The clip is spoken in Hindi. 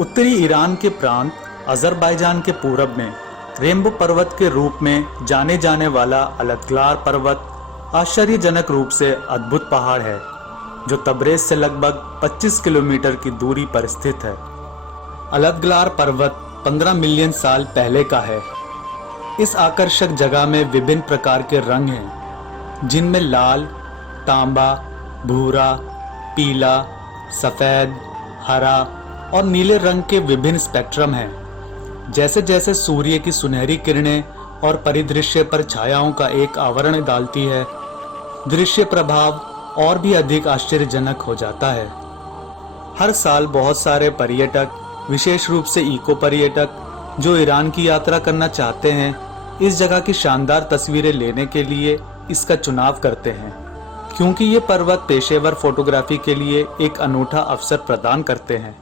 उत्तरी ईरान के प्रांत अज़रबैजान के पूरब में रेम्बो पर्वत के रूप में जाने जाने वाला अलदग्लार पर्वत आश्चर्यजनक रूप से अद्भुत पहाड़ है जो तबरेज से लगभग 25 किलोमीटर की दूरी पर स्थित है। अलदग्लार पर्वत 15 मिलियन साल पहले का है। इस आकर्षक जगह में विभिन्न प्रकार के रंग हैं, जिनमें लाल, तांबा, भूरा, पीला, सफ़ेद, हरा और नीले रंग के विभिन्न स्पेक्ट्रम हैं। जैसे जैसे सूर्य की सुनहरी किरणें और परिदृश्य पर छायाओं का एक आवरण डालती है, दृश्य प्रभाव और भी अधिक आश्चर्यजनक हो जाता है। हर साल बहुत सारे पर्यटक, विशेष रूप से इको पर्यटक जो ईरान की यात्रा करना चाहते हैं, इस जगह की शानदार तस्वीरें लेने के लिए इसका चुनाव करते हैं, क्योंकि ये पर्वत पेशेवर फोटोग्राफी के लिए एक अनूठा अवसर प्रदान करते हैं।